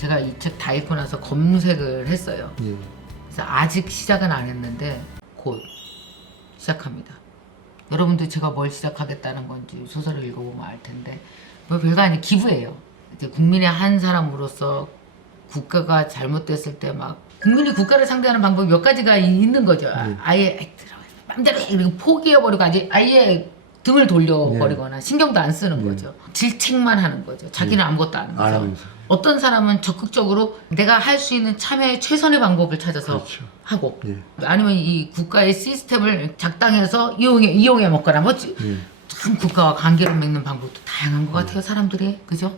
제가 이 책 다 읽고 나서 검색을 했어요. 예. 그래서 아직 시작은 안 했는데 곧 시작합니다. 여러분도 제가 뭘 시작하겠다는 건지 소설을 읽어보면 알 텐데 뭐 별거 아니 기부예요. 이제 국민의 한 사람으로서 국가가 잘못됐을 때 막 국민이 국가를 상대하는 방법이 몇 가지가 있는 거죠. 아예 맘대로 이렇게 포기해버리고 아예 등을 돌려버리거나 신경도 안 쓰는 거죠. 질책만 하는 거죠. 자기는 아무것도 안 안 하면서. 하면서. 어떤 사람은 적극적으로 내가 할 수 있는 참여의 최선의 방법을 찾아서 그렇죠. 하고 예. 아니면 이 국가의 시스템을 작당해서 이용해 먹거나 뭐 참 국가와 관계를 맺는 방법도 다양한 것 같아요. 사람들이 그죠?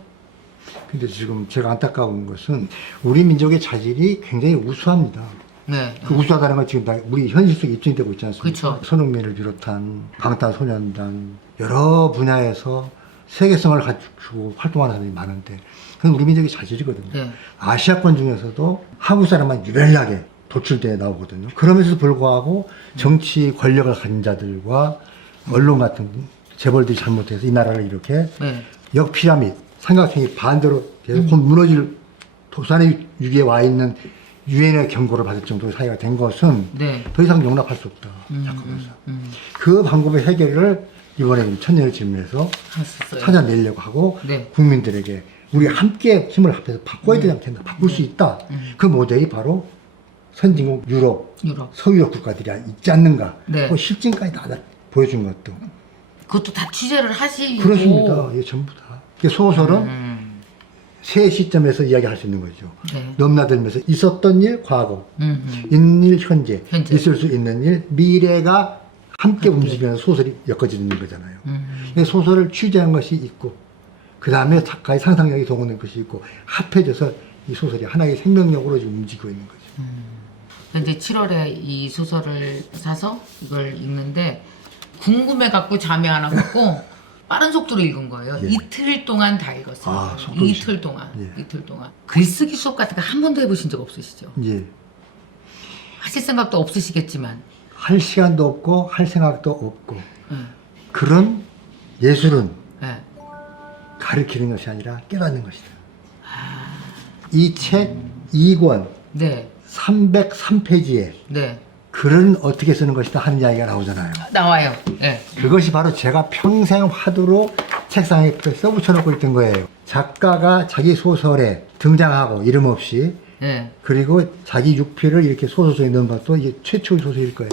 근데 지금 제가 안타까운 것은 우리 민족의 자질이 굉장히 우수합니다. 네. 그 우수하다는 건 지금 다 우리 현실 속에 입증되고 있지 않습니까? 그쵸. 손흥민을 비롯한 방탄소년단 여러 분야에서 세계성을 갖추고 활동하는 사람이 많은데 그건 우리 민족의 자질이거든요. 네. 아시아권 중에서도 한국 사람만 유별나게 도출돼 나오거든요. 그러면서도 불구하고 정치 권력을 가진 자들과 언론 같은 재벌들이 잘못해서 이 나라를 이렇게 네. 역피라밋 삼각형이 반대로 계속 곧 무너질 도산의 위기에 와 있는 유엔의 경고를 받을 정도의 사회가 된 것은 네. 더 이상 용납할 수 없다. 그 방법의 해결을 이번에 천년의 질문에서 하셨어요. 찾아내려고 하고 네. 국민들에게 우리 함께 힘을 합해서 바꿔야 되지 않겠나. 바꿀 수 있다. 그 모델이 바로 선진국 유럽, 서유럽 국가들이 있지 않는가. 네. 그 실증까지 다 보여준 것도. 그것도 다 취재를 하시고 그렇습니다. 이게 전부 다. 소설은 세 시점에서 이야기할 수 있는 거죠. 네. 넘나들면서 있었던 일, 과거, 있는 일, 현재, 있을 수 있는 일, 미래가 함께 움직이는 소설이 엮어지는 거잖아요. 소설을 취재한 것이 있고, 그 다음에 작가의 상상력이 동원된 것이 있고, 합해져서 이 소설이 하나의 생명력으로 지금 움직이고 있는 거죠. 이제 7월에 이 소설을 사서 이걸 읽는데 궁금해갖고 잠이 안 와갖고 빠른 속도로 읽은 거예요. 예. 이틀 동안 다 읽었어요. 아, 속도 이틀 동안. 예. 이틀 동안. 글쓰기 수업 같은 거 한 번도 해보신 적 없으시죠? 예. 하실 생각도 없으시겠지만. 할 시간도 없고, 할 생각도 없고, 네. 그런 예술은 네. 가르치는 것이 아니라 깨닫는 것이다. 이 책 2권 네. 303페이지에 네. 글은 어떻게 쓰는 것이다 하는 이야기가 나오잖아요. 나와요. 네. 그것이 바로 제가 평생 화두로 책상에 써붙여놓고 있던 거예요. 작가가 자기 소설에 등장하고 이름 없이 네. 그리고 자기 육필을 이렇게 소설 속에 넣은 것도 이게 최초의 소설일 거예요.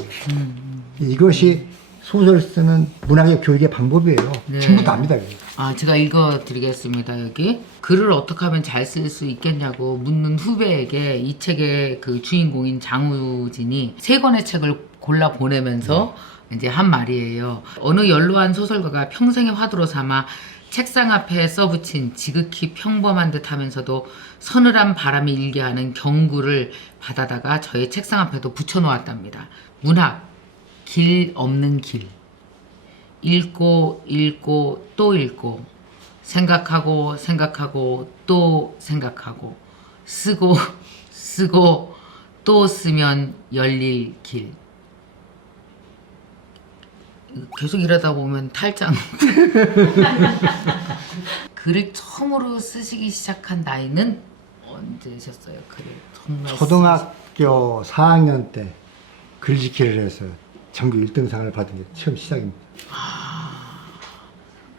이것이 소설 쓰는 문학의 교육의 방법이에요. 네. 친구도 압니다. 그게. 아, 제가 읽어드리겠습니다. 여기 글을 어떻게 하면 잘 쓸 수 있겠냐고 묻는 후배에게 이 책의 그 주인공인 장우진이 세 권의 책을 골라 보내면서 이제 한 말이에요. 어느 연로한 소설가가 평생의 화두로 삼아 책상 앞에 써붙인 지극히 평범한 듯하면서도 서늘한 바람이 일게 하는 경구를 받아다가 저의 책상 앞에도 붙여놓았답니다. 문학, 길 없는 길. 읽고 읽고 또 읽고 생각하고 생각하고 또 생각하고 쓰고 쓰고 또 쓰면 열릴 길. 계속 일하다 보면 탈장. 글을 처음으로 쓰시기 시작한 나이는 언제셨어요? 글을 정말 초등학교 4학년 때 글짓기를 해서 전교 1등상을 받은 게 처음 시작입니다.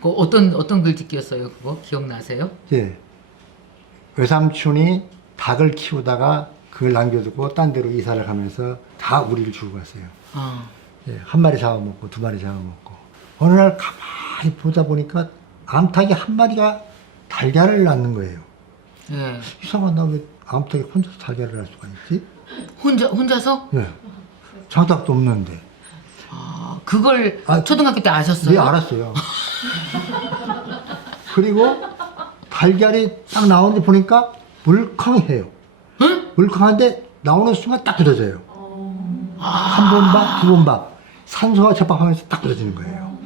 그 어떤 글짓기였어요? 그거 기억나세요? 예. 외삼촌이 닭을 키우다가 그걸 남겨두고 딴 데로 이사를 가면서 다 우리를 주고 갔어요. 예, 한 마리 잡아먹고 두 마리 잡아먹고 어느 날 가만히 보다 보니까 암탉이 한 마리가 달걀을 낳는 거예요. 예. 이상하다. 왜 암탉이 혼자서 달걀을 낳을 수가 있지? 혼자서? 예. 장닭도 없는데. 그걸 초등학교 때 아셨어요? 네, 알았어요. 그리고 달걀이 딱 나오는데 보니까 물컹해요. 응? 물컹한데 나오는 순간 딱 굳어져요. 한 번 봐, 두 번 봐. 산소와 접합하면서 딱 굳어지는 거예요.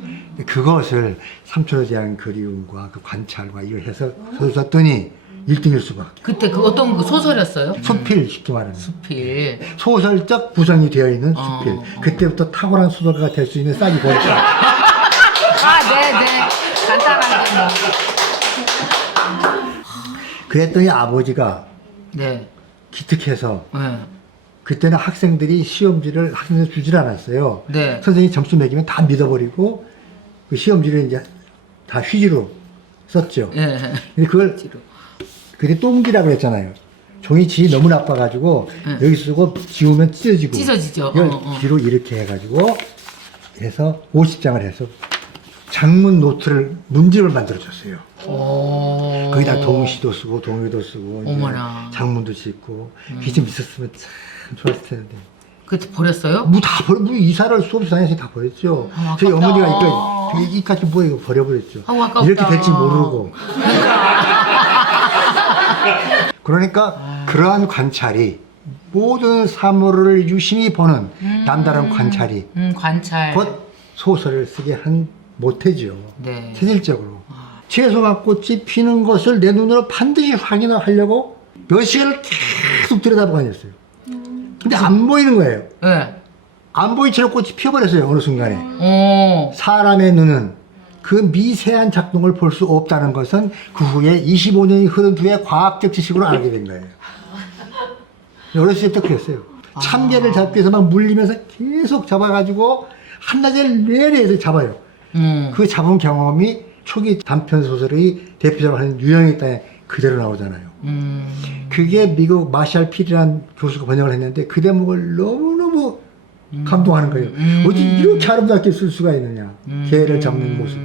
그것을 삼촌에 대한 그리움과 그 관찰과 이걸 해서 썼더니 1등일 수밖에. 그때 그 어떤 그 소설이었어요? 수필, 쉽게 말하는. 수필. 소설적 구성이 되어 있는 수필. 그때부터 탁월한 소설가가 될 수 있는 싹이 보였다. 네네. 간단하게 뭐. 그랬더니 아버지가 네. 기특해서 네. 그때는 학생들이 시험지를 학생들 주질 않았어요. 네. 선생님이 점수 매기면 다 믿어버리고 그 시험지를 이제 다 휘지로 썼죠. 네. 근데 그걸 그게 똥지라고 그랬잖아요. 종이 질이 너무 나빠가지고 여기 쓰고 지우면 찢어지고 찢어지죠. 이걸 뒤로 이렇게 해가지고 해서 50장을 해서 장문 노트를 문집을 만들어줬어요. 오. 거기다 동시도 쓰고 동의도 쓰고 이제 어머나. 장문도 짓고 그게 좀 있었으면 참 좋았을 텐데. 그때 버렸어요? 뭐 다 버려, 뭐 이사를 수업 다녀서 다 버렸죠. 아, 저희 아깝다. 어머니가 이까지 뭐야 이거 버려버렸죠. 아우, 아깝다. 이렇게 될지 모르고. 그러니까 그러한 관찰이 모든 사물을 유심히 보는 남다른 관찰이 관찰. 곧 소설을 쓰게 한 모태죠. 네. 체질적으로. 채소가 꽃이 피는 것을 내 눈으로 반드시 확인하려고 몇 시간을 계속 들여다보고 다녔어요. 근데 안 보이는 거예요. 네. 안 보인 채로 꽃이 피어버렸어요. 어느 순간에. 오. 사람의 눈은 그 미세한 작동을 볼 수 없다는 것은 그 후에 25년이 흐른 뒤에 과학적 지식으로 알게 된 거예요. 어렸을 때부터 그랬어요. 참개를 잡기 위해서 막 물리면서 계속 잡아가지고 한낮에 내내 잡아요. 그 잡은 경험이 초기 단편 소설의 대표적으로 하는 유형의 땅에 그대로 나오잖아요. 그게 미국 마샬 필이라는 교수가 번역을 했는데 그 대목을 너무너무 감동하는 거예요. 어떻게 이렇게 아름답게 쓸 수가 있느냐. 개를 잡는 모습.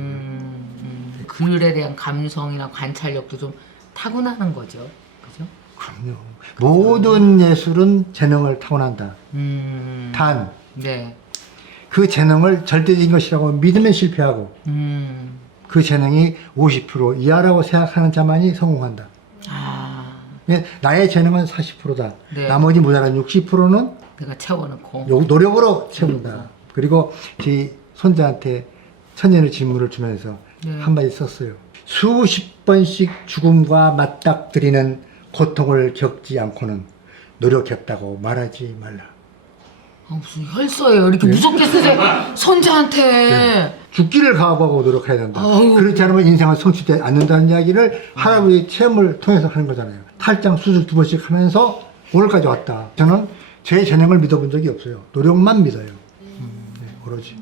글에 대한 감성이나 관찰력도 좀 타고나는 거죠. 그죠? 그럼요. 모든 예술은 재능을 타고난다. 단, 네. 그 재능을 절대적인 것이라고 믿으면 실패하고, 그 재능이 50% 이하라고 생각하는 자만이 성공한다. 아. 나의 재능은 40%다. 네. 나머지 모자란 60%는 내가 채워놓고. 노력으로 채운다. 그리고 제 손자한테 천년의 질문을 주면서 네. 한마디 썼어요. 수십 번씩 죽음과 맞닥뜨리는 고통을 겪지 않고는 노력했다고 말하지 말라. 아, 무슨 혈서예요. 이렇게 무섭게 쓰세요. 손자한테. 죽기를 각오하고 노력해야 된다. 아우. 그렇지 않으면 인생은 성취되지 않는다는 이야기를 할아버지 체험을 통해서 하는 거잖아요. 탈장 수술 2번씩 하면서 오늘까지 왔다. 저는 제 재능을 믿어본 적이 없어요. 노력만 믿어요. 네, 오로지.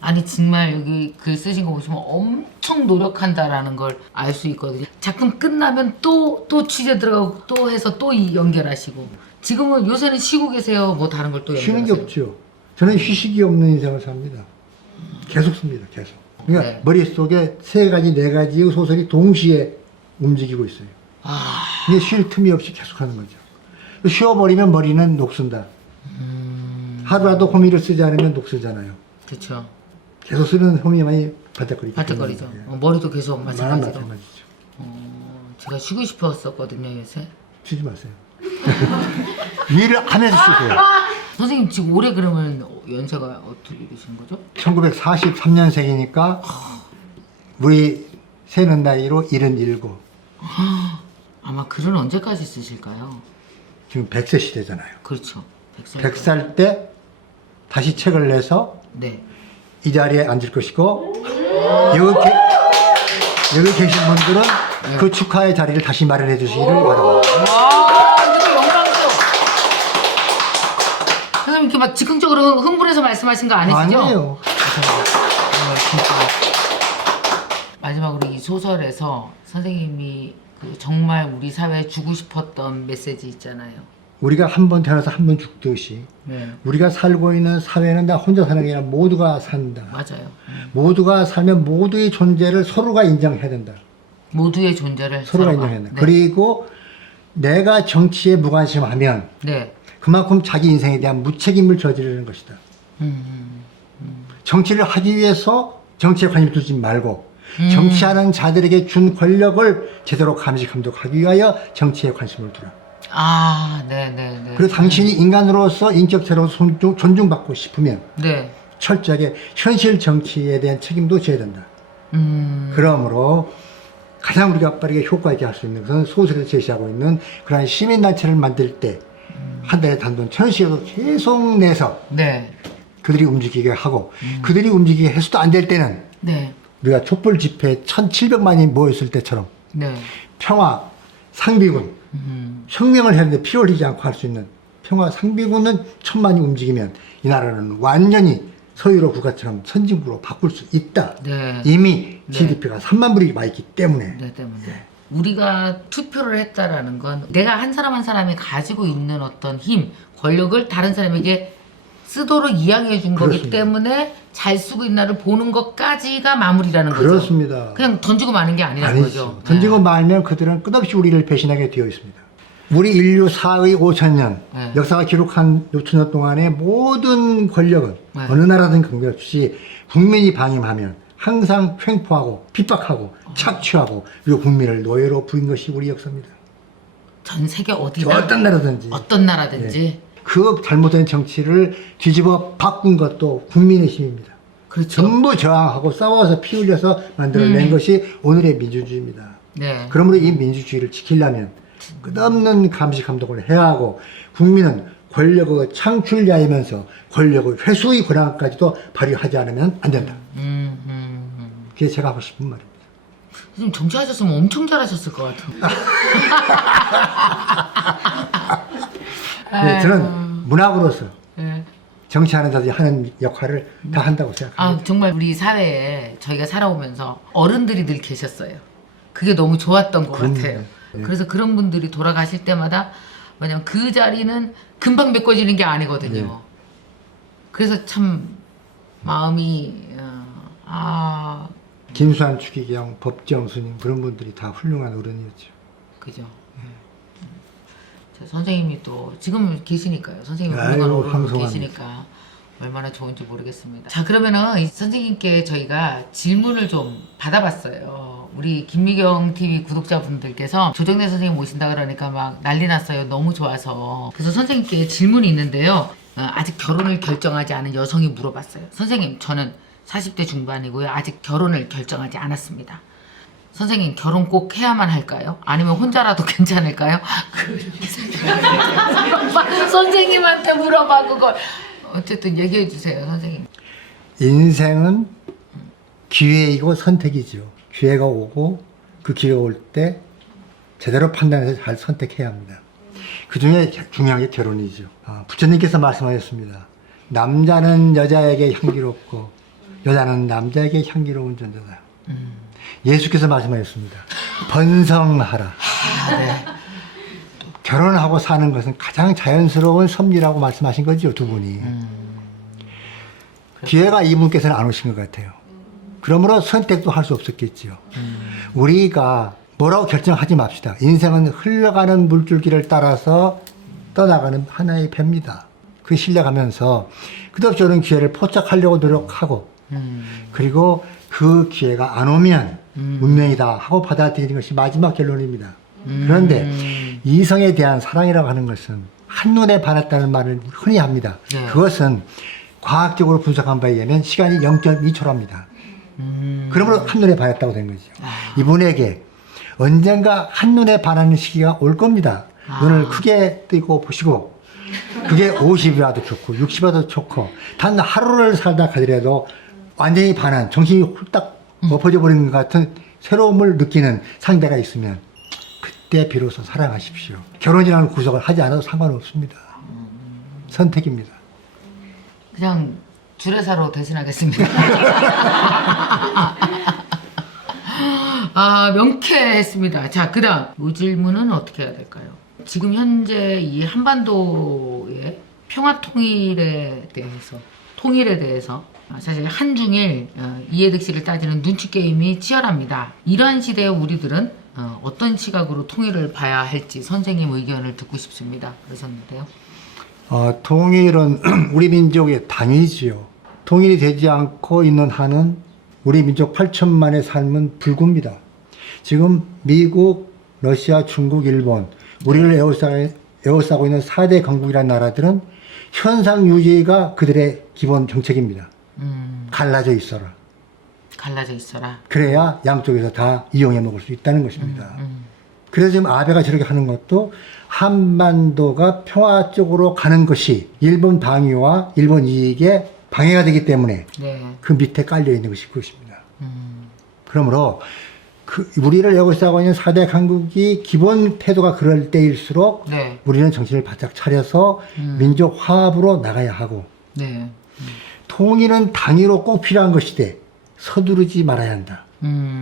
아니 정말 여기 글 쓰신 거 보시면 엄청 노력한다라는 걸 알 수 있거든요. 작품 끝나면 또 취재 들어가고 또 해서 또 연결하시고 지금은 요새는 쉬고 계세요. 뭐 다른 걸 또 연결하세요? 쉬는 게 없죠. 저는 휴식이 없는 인생을 삽니다. 계속 씁니다. 계속. 그러니까 네. 머릿속에 3가지, 4가지의 소설이 동시에 움직이고 있어요. 이게 쉴 틈이 없이 계속 하는 거죠. 쉬어버리면 머리는 녹슨다. 하루라도 호미를 쓰지 않으면 녹슬잖아요. 그렇죠. 계속 쓰는 호미만이 반짝거리죠. 반짝거리죠. 머리도 계속 마찬가지로. 마찬가지죠. 제가 쉬고 싶었었거든요 요새. 쉬지 마세요. 일을 하면서 쉬세요. 선생님 지금 올해 그러면 연세가 어떻게 되시는 거죠? 1943년생이니까 우리 세는 나이로 77. 아마 글은 언제까지 쓰실까요? 지금 100세 시대잖아요. 그렇죠. 100살 때 다시 책을 내서 네. 이 자리에 앉을 것이고 여기 계신 분들은 그 축하의 자리를 다시 마련해 주시기를 바랍니다. 와, 이거 영광이죠. 선생님 이렇게 막 즉흥적으로 흥분해서 말씀하신 거 아니시죠? 아니에요. 진짜. 마지막으로 이 소설에서 선생님이 그 정말 우리 사회에 주고 싶었던 메시지 있잖아요. 우리가 한 번 태어나서 한 번 죽듯이 네. 우리가 살고 있는 사회는 다 혼자 사는 게 아니라 모두가 산다. 맞아요. 모두가 살면 모두의 존재를 서로가 인정해야 된다. 모두의 존재를 서로가 인정해야 된다. 네. 그리고 내가 정치에 무관심하면 네. 그만큼 자기 인생에 대한 무책임을 저지르는 것이다. 정치를 하기 위해서 정치에 관심 두지 말고 정치하는 자들에게 준 권력을 제대로 감시 감독하기 위하여 정치에 관심을 두라. 아, 네네네. 그리고 당신이 인간으로서 인격체로 존중받고 싶으면 네. 철저하게 현실 정치에 대한 책임도 져야 된다. 그러므로 가장 우리가 빠르게 효과 있게 할 수 있는 것은 소설에서 제시하고 있는 그러한 시민단체를 만들 때 한 달에 단돈 1,000원씩이라도 계속 내서 네. 그들이 움직이게 하고 그들이 움직이게 해서도 안 될 때는 네. 우리가 촛불 집회에 1,700만이 모였을 때처럼 네. 평화, 상비군 혁명을 했는데 피 흘리지 않고 할 수 있는 평화 상비군은 천만이 움직이면 이 나라는 완전히 서유럽 국가처럼 선진국으로 바꿀 수 있다. 네. 이미 네. GDP가 3만 불이 와 있기 때문에. 네, 때문에. 우리가 투표를 했다라는 건 내가 한 사람 한 사람이 가지고 있는 어떤 힘, 권력을 다른 사람에게 쓰도록 이양해 준 거기 그렇습니다. 때문에 잘 쓰고 있나를 보는 것까지가 마무리라는 거죠. 그렇습니다. 그냥 던지고 마는 게 아니라는 거죠. 던지고 네. 말면 그들은 끝없이 우리를 배신하게 되어 있습니다. 우리 인류 사의 5천년 네. 역사가 기록한 6천년 동안의 모든 권력은 네. 어느 나라든 관계없이 국민이 방임하면 항상 횡포하고 핍박하고 착취하고 그리고 국민을 노예로 부린 것이 우리 역사입니다. 전 세계 어디나 어떤 나라든지 어떤 나라든지 그 잘못된 정치를 뒤집어 바꾼 것도 국민의 힘입니다. 그렇죠. 전부 저항하고 싸워서 피 흘려서 만들어낸 것이 오늘의 민주주의입니다. 네. 그러므로 이 민주주의를 지키려면 끝없는 감시 감독을 해야 하고 국민은 권력의 창출자이면서 권력의 회수의 권한까지도 발휘하지 않으면 안 된다. 그게 제가 하고 싶은 말입니다. 지금 정치하셨으면 엄청 잘하셨을 것 같아요. 네, 저는 문학으로서 네. 정치하는 자들이 하는 역할을 다 한다고 생각합니다. 아, 정말 우리 사회에 저희가 살아오면서 어른들이 늘 계셨어요. 그게 너무 좋았던 것 그럼요. 같아요. 네. 그래서 그런 분들이 돌아가실 때마다 왜냐면 그 자리는 금방 메꿔지는 게 아니거든요. 네. 그래서 참 마음이 김수환 추기경, 법정 스님 그런 분들이 다 훌륭한 어른이었죠. 그죠. 저 선생님이 또 지금 계시니까요. 선생님이 아이고, 훌륭한 어른 황송합니다. 계시니까 얼마나 좋은지 모르겠습니다. 자, 그러면은 이 선생님께 저희가 질문을 좀 받아봤어요. 우리 김미경 TV 구독자분들께서 조정래 선생님 모신다 그러니까 막 난리 났어요. 너무 좋아서. 그래서 선생님께 질문이 있는데요. 아직 결혼을 결정하지 않은 여성이 물어봤어요. 선생님, 저는 40대 중반이고요. 아직 결혼을 결정하지 않았습니다. 선생님, 결혼 꼭 해야만 할까요? 아니면 혼자라도 괜찮을까요? 선생님한테 물어봐 그걸. 어쨌든 얘기해 주세요, 선생님. 인생은 기회이고 선택이죠. 기회가 오고 그 기회가 올 때 제대로 판단해서 잘 선택해야 합니다. 그 중에 중요한 게 결혼이죠. 부처님께서 말씀하셨습니다. 남자는 여자에게 향기롭고 여자는 남자에게 향기로운 존재다. 예수께서 말씀하셨습니다. 번성하라. 네. 결혼하고 사는 것은 가장 자연스러운 섭리라고 말씀하신 거죠, 두 분이. 기회가 이분께서는 안 오신 것 같아요. 그러므로 선택도 할 수 없었겠지요. 우리가 뭐라고 결정하지 맙시다. 인생은 흘러가는 물줄기를 따라서 떠나가는 하나의 배입니다. 그 실려가면서 끝없이 오는 기회를 포착하려고 노력하고 그리고 그 기회가 안 오면 운명이다 하고 받아들이는 것이 마지막 결론입니다. 그런데 이성에 대한 사랑이라고 하는 것은 한눈에 반했다는 말을 흔히 합니다. 네. 그것은 과학적으로 분석한 바에 의하면 시간이 0.2초랍니다. 그러므로 한눈에 반했다고 된 거죠. 이분에게 언젠가 한눈에 반하는 시기가 올 겁니다. 눈을 크게 뜨고 보시고 그게 50이라도 좋고 60이라도 좋고 단 하루를 살다 가더라도 완전히 반한 정신이 홀딱 엎어져 버리는 것 같은 새로움을 느끼는 상대가 있으면 그때 비로소 사랑하십시오. 결혼이라는 구속을 하지 않아도 상관없습니다. 선택입니다. 그냥 주례사로 대신하겠습니다. 명쾌했습니다. 자, 그 다음 이 질문은 어떻게 해야 될까요? 지금 현재 이 한반도의 평화 통일에 대해서 사실 한중일 이해득실을 따지는 눈치 게임이 치열합니다. 이러한 시대에 우리들은 어떤 시각으로 통일을 봐야 할지 선생님 의견을 듣고 싶습니다. 그러셨는데요. 통일은 우리 민족의 당위지요. 통일이 되지 않고 있는 한은 우리 민족 8천만의 삶은 불구입니다. 지금 미국, 러시아, 중국, 일본 우리를 에워싸고 있는 4대 강국이라는 나라들은 현상 유지가 그들의 기본 정책입니다. 갈라져 있어라. 갈라져 있어라. 그래야 양쪽에서 다 이용해 먹을 수 있다는 것입니다. 그래서 지금 아베가 저렇게 하는 것도 한반도가 평화 쪽으로 가는 것이 일본 방위와 일본 이익에 방해가 되기 때문에 네. 그 밑에 깔려 있는 것이 그것입니다. 그러므로 우리를 여기서 하고 있는 4대 강국이 기본 태도가 그럴 때일수록 네. 우리는 정신을 바짝 차려서 민족 화합으로 나가야 하고 네. 통일은 당위로 꼭 필요한 것이되 서두르지 말아야 한다.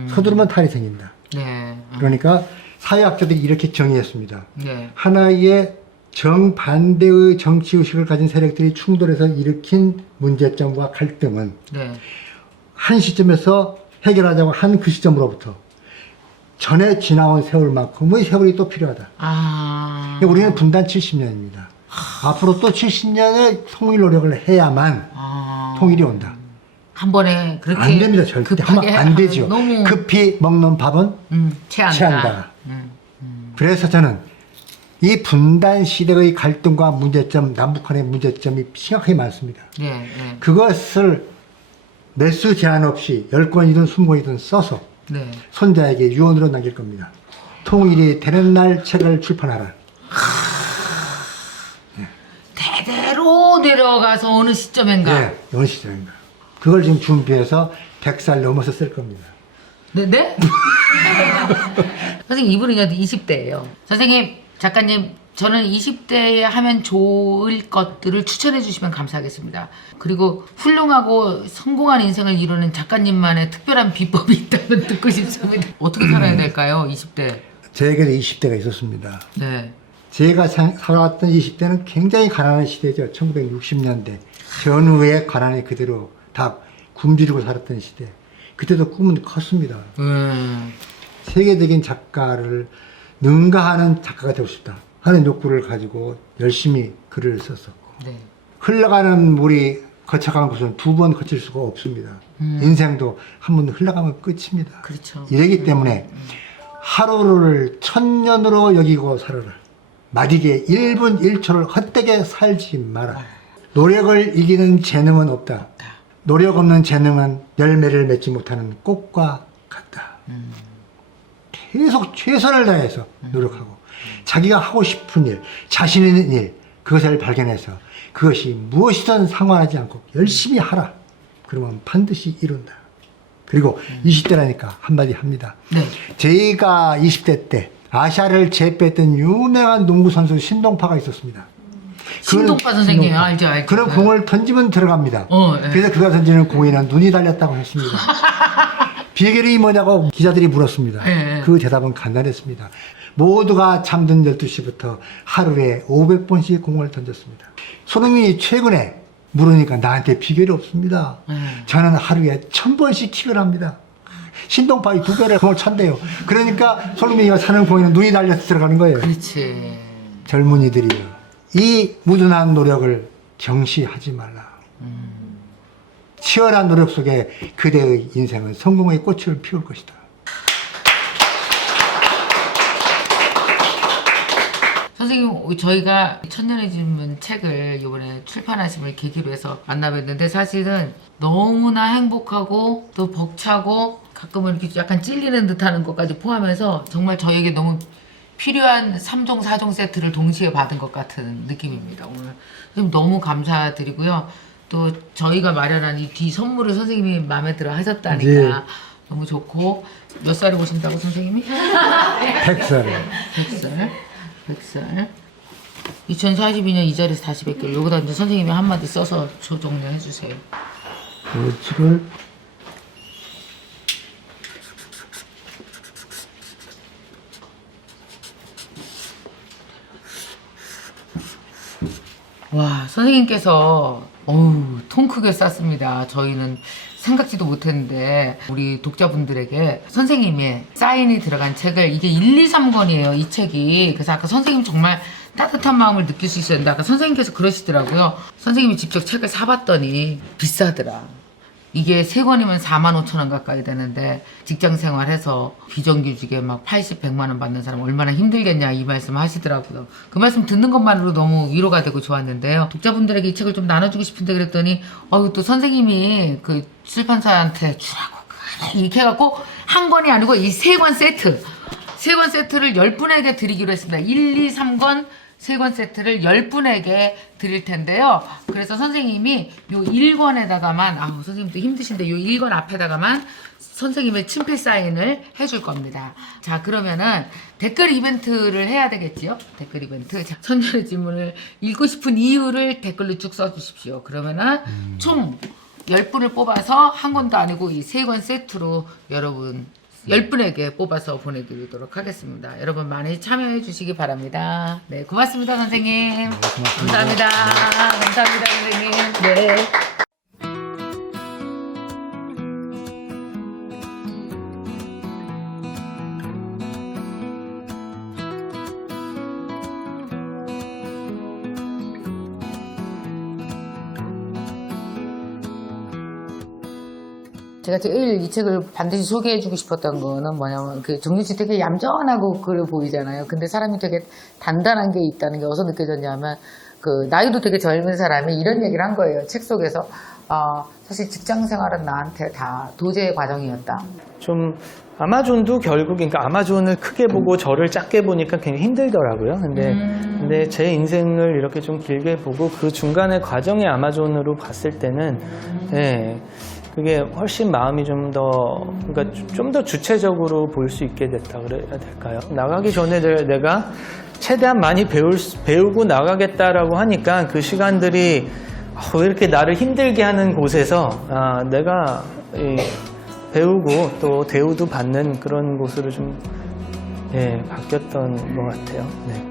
서두르면 탈이 생긴다. 네. 그러니까 사회학자들이 이렇게 정의했습니다. 네. 하나의 정반대의 정치의식을 가진 세력들이 충돌해서 일으킨 문제점과 갈등은 네. 한 시점에서 해결하자고 한 그 시점으로부터 전에 지나온 세월만큼의 세월이 또 필요하다. 아. 우리는 분단 70년입니다. 앞으로 또 70년의 통일 노력을 해야만 통일이 온다. 한 번에 그렇게 안 됩니다. 절대 하면 안 되죠. 너무 급히 먹는 밥은 체한다. 그래서 저는 이 분단 시대의 갈등과 문제점, 남북한의 문제점이 심각하게 많습니다. 네, 네. 그것을 매수 제한 없이 10권이든 20권이든 써서 네. 손자에게 유언으로 남길 겁니다. 통일이 되는 날 책을 출판하라. 대대로 내려가서 어느 시점인가. 네, 어느 시점인가. 그걸 지금 준비해서 100살 넘어서 쓸 겁니다. 네, 네? 선생님, 이분은 20대예요. 선생님, 작가님, 저는 20대에 하면 좋을 것들을 추천해 주시면 감사하겠습니다. 그리고 훌륭하고 성공한 인생을 이루는 작가님만의 특별한 비법이 있다면 듣고 싶습니다. 어떻게 살아야 될까요, 20대? 저에게도 20대가 있었습니다. 네. 제가 살아왔던 20대는 굉장히 가난한 시대죠. 1960년대. 전후에 가난이 그대로 다 굶주리고 살았던 시대. 그때도 꿈은 컸습니다. 세계적인 작가를 능가하는 작가가 되고 싶다 하는 욕구를 가지고 열심히 글을 썼었고 네. 흘러가는 물이 거쳐간 곳은 두 번 거칠 수가 없습니다. 인생도 한 번 흘러가면 끝입니다. 그렇죠. 이러기 때문에 하루를 천년으로 여기고 살아라. 마디게 1분 1초를 헛되게 살지 마라. 노력을 이기는 재능은 없다. 노력 없는 재능은 열매를 맺지 못하는 꽃과 같다. 계속 최선을 다해서 노력하고 자기가 하고 싶은 일, 자신 있는 일, 그것을 발견해서 그것이 무엇이든 상관하지 않고 열심히 하라. 그러면 반드시 이룬다. 그리고 20대라니까 한마디 합니다. 네. 제가 20대 때 아시아를 제패했던 유명한 농구 선수 신동파가 있었습니다. 신동파 선생님, 알죠. 그런 공을 던지면 들어갑니다. 네. 그래서 그가 던지는 공에는 눈이 달렸다고 했습니다. 비결이 뭐냐고 기자들이 물었습니다. 네. 그 대답은 간단했습니다. 모두가 잠든 12시부터 하루에 500번씩 공을 던졌습니다. 손흥민이 최근에 물으니까 나한테 비결이 없습니다. 저는 하루에 1000번씩 킥을 합니다. 신동파이 2배를 공을 찬대요. 그러니까 손흥민이가 차는 공에는 눈이 달려서 들어가는 거예요. 그렇지. 젊은이들이요. 이 무둔한 노력을 경시하지 말라. 치열한 노력 속에 그대의 인생은 성공의 꽃을 피울 것이다. 선생님, 저희가 천년의 질문 책을 이번에 출판하심을 계기로 해서 만나뵀는데 사실은 너무나 행복하고 또 벅차고 가끔은 이렇게 약간 찔리는 듯하는 것까지 포함해서 정말 저에게 너무 필요한 3종, 4종 세트를 동시에 받은 것 같은 느낌입니다. 오늘 선생님 너무 감사드리고요. 또 저희가 마련한 이 뒤 선물을 선생님이 마음에 들어 하셨다니까 네. 너무 좋고. 몇 살에 오신다고 선생님이? 100살. 100살. 100살. 2042년 이 자리에서 다시 뵙기를. 여기다 이제 선생님이 한마디 써서 조정해 주세요. 노출을 와, 선생님께서 어우, 통 크게 쌌습니다. 저희는 생각지도 못했는데 우리 독자분들에게 선생님의 사인이 들어간 책을, 이게 1, 2, 3권이에요, 이 책이. 그래서 아까 선생님 정말 따뜻한 마음을 느낄 수 있었는데 아까 선생님께서 그러시더라고요. 선생님이 직접 책을 사봤더니 비싸더라. 이게 3권이면 45,000원 가까이 되는데 직장 생활해서 비정규직에 막 80, 100만 원 받는 사람 얼마나 힘들겠냐 이 말씀 하시더라고요. 그 말씀 듣는 것만으로 너무 위로가 되고 좋았는데요. 독자분들에게 이 책을 좀 나눠주고 싶은데 그랬더니 또 선생님이 그 출판사한테 주라고 이렇게 해갖고 한 권이 아니고 이 3권 세트 3권 세트를 10분에게 드리기로 했습니다. 1, 2, 3권 세 권 세트를 10분에게 드릴 텐데요. 그래서 선생님이 요 1권에다가만, 선생님도 힘드신데 요 1권 앞에다가만 선생님의 친필 사인을 해줄 겁니다. 자, 그러면은 댓글 이벤트를 해야 되겠지요? 댓글 이벤트. 자, 선녀의 질문을 읽고 싶은 이유를 댓글로 쭉 써주십시오. 그러면은 총 10분을 뽑아서 한 권도 아니고 이 3권 세트로 여러분 10분에게 뽑아서 보내드리도록 하겠습니다. 여러분 많이 참여해 주시기 바랍니다. 네, 고맙습니다, 선생님. 감사합니다. 감사합니다, 선생님. 네. 제가 제일 이 책을 반드시 소개해주고 싶었던 거는 뭐냐면 그 정윤 씨 되게 얌전하고 그래 보이잖아요. 근데 사람이 되게 단단한 게 있다는 게 어디서 느껴졌냐면 그 나이도 되게 젊은 사람이 이런 얘기를 한 거예요. 책 속에서 사실 직장 생활은 나한테 다 도제의 과정이었다. 좀 아마존도 결국 그러니까 아마존을 크게 보고 저를 작게 보니까 굉장히 힘들더라고요. 근데 제 인생을 이렇게 좀 길게 보고 그 중간의 과정의 아마존으로 봤을 때는 네, 그게 훨씬 마음이 좀 더 주체적으로 볼 수 있게 됐다 그래야 될까요? 나가기 전에 내가 최대한 많이 배우고 나가겠다라고 하니까 그 시간들이 왜 이렇게 나를 힘들게 하는 곳에서 내가 배우고 또 대우도 받는 그런 곳으로 좀 바뀌었던 것 같아요. 네.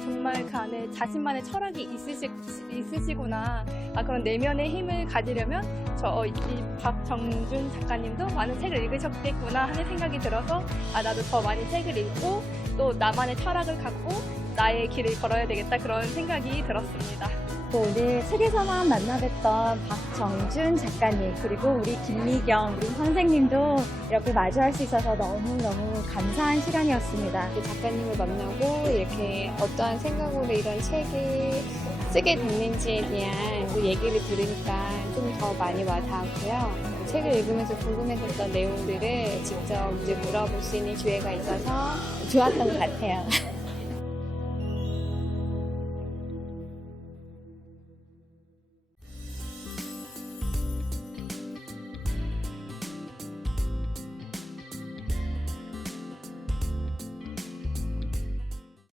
정말 그 안에 자신만의 철학이 있으시구나. 그런 내면의 힘을 가지려면 이 박정준 작가님도 많은 책을 읽으셨겠구나 하는 생각이 들어서 나도 더 많이 책을 읽고 또 나만의 철학을 갖고 나의 길을 걸어야 되겠다 그런 생각이 들었습니다. 또 오늘 책에서만 만나뵀던 박정준 작가님 그리고 우리 김미경 우리 선생님도 이렇게 마주할 수 있어서 너무너무 감사한 시간이었습니다. 작가님을 만나고 이렇게 어떠한 생각으로 이런 책을 쓰게 됐는지에 대한 그 얘기를 들으니까 좀 더 많이 와닿았고요. 책을 읽으면서 궁금했었던 내용들을 직접 이제 물어볼 수 있는 기회가 있어서 좋았던 것 같아요.